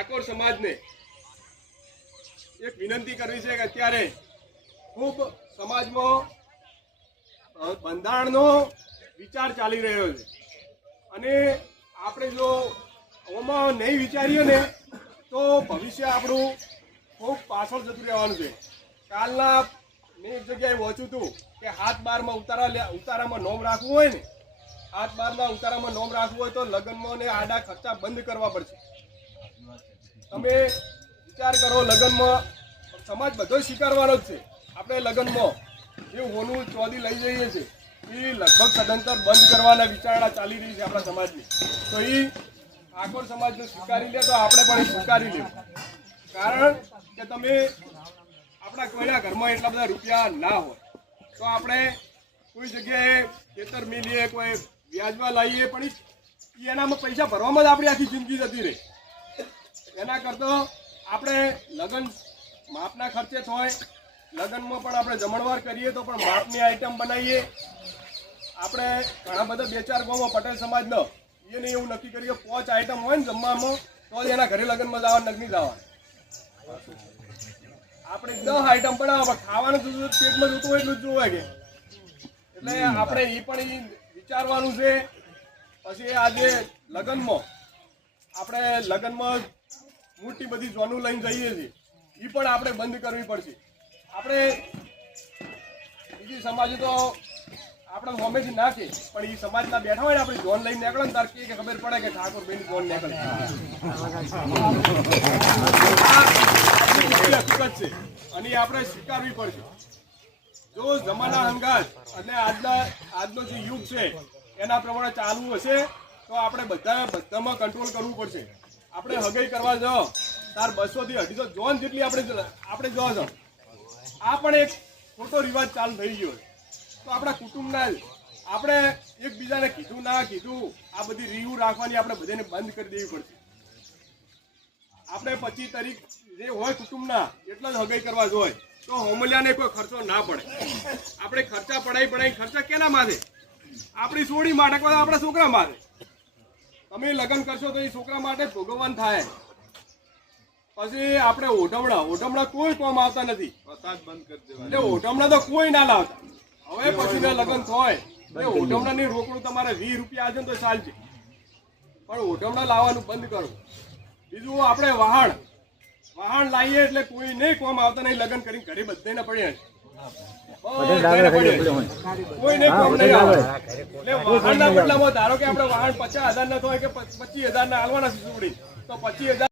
ઠાકોર સમાજને એક વિનંતી કરવી છે કે અત્યારે ખૂબ સમાજમાં બંધારણનો વિચાર ચાલી રહ્યો છે અને આપણે જો આમાં નહીં વિચારીએ ને તો ભવિષ્ય આપણું ખૂબ પાછળ જતું રહેવાનું છે. કાલના મેં એક જગ્યાએ વાંચ્યું હતું કે 7/12માં ઉતારામાં નોમ રાખવું હોય ને, 7/12માં ઉતારામાં નોમ રાખવું હોય તો લગ્નમાં ને આડા ખર્ચા બંધ કરવા પડશે. તમે વિચાર કરો, લગ્નમાં સમાજ બધો સ્વીકારવાનો જ છે. આપણે લગ્નમાં જે હોનું ચોદી લઈ જઈએ છીએ એ લગભગ સદંતર બંધ કરવાના વિચારણા ચાલી રહી છે આપણા સમાજની. તો એ ઠાકોર સમાજને સ્વીકારી લે તો આપણે પણ એ સ્વીકારી લેવું. કારણ કે તમે આપણા કોઈના ઘરમાં એટલા બધા રૂપિયા ના હોય તો આપણે કોઈ જગ્યાએ ખેતર મેલીએ, કોઈ વ્યાજમાં લાવીએ, પણ એનામાં પૈસા ભરવામાં જ આપણી આખી જિંદગી જતી રહે. એના કરતાં આપણે લગ્ન માપના ખર્ચે થાય, લગ્નમાં પણ આપણે જમણવાર કરીએ તો પણ માપની આઈટમ બનાવીએ. આપણે ઘણા બધા 2-4 ગામમાં પટેલ સમાજનો એને એવું નક્કી કરીએ 5 આઈટમ હોય ને જમવામાં તો જ એના ઘરે લગ્નમાં જવાનું નક્કી જવાનું. આપણે 10 આઈટમ બનાવવા પણ ખાવાનું પેટમાં જોતું હોય એટલું જ જોવાય કે. એટલે આપણે એ પણ એ વિચારવાનું છે. પછી આજે લગ્નમાં આપણે લગ્નમાં મોટી બધી જોનું લઈને જઈએ છીએ એ પણ આપણે બંધ કરવી પડશે. આપણે બીજી સમાજ તો આપણે હોમેથી નાખે પણ એ સમાજના બેઠા હોય ને આપણે જોન લઈને નીકળે ને તાર કે ખબર પડે કે ઠાકોર ભાઈ જોન નીકળે હકીકત છે અને આપણે સ્વીકારવી પડશે. જો જમાના હંગાત અને આજનો જે યુગ છે એના પ્રમાણે ચાલવું હશે તો આપણે બધામાં કંટ્રોલ કરવું પડશે. આપણે હગાઈ કરવા જાઓ તાર 200 થી 250 જોન જેટલી આપણે જોવા જાઓ, આ પણ એક ખોટો રિવાજ ચાલુ થઈ ગયો. તો આપણા કુટુંબના આપણે એકબીજાને કીધું ના કીધું આ બધી રીવું રાખવાની આપણે બધાને બંધ કરી દેવી પડશે. આપણે 25 તારીખ જે હોય કુટુંબના એટલા જ હગાઈ કરવા જોઈએ તો હોમલિયાને કોઈ ખર્ચો ના પડે. આપણે ખર્ચા પડાઈ ખર્ચા કેના માથે? આપણી સોડી માટે, કોઈ આપણા છોકરા માટે. તમે લગ્ન કરશો તો એ છોકરા માટે ભોગવવાનું થાય. પછી આપણે ઓઢમણા કોઈ કામ આવતા નથી. એટલે ઓઢમણા તો કોઈ ના લાવતા. હવે પછી લગ્ન થાય ઓઢમણાની રોકડું તમારે 20 રૂપિયા આજે તો ચાલશે, પણ ઓઢમણા લાવવાનું બંધ કરો. બીજું આપણે વાહણ લાવીએ એટલે કોઈ નહીં કામ આવતા નહીં. લગ્ન કરીને ઘરે બધાને પડ્યા કોઈ નહીં કામ નહીં આવે. એટલે વાહણના બદલામાં ધારો કે આપણે વાહણ 50,000 ના થાય કે 25,000 ના હાલવાના છે સુવડી તો 25,000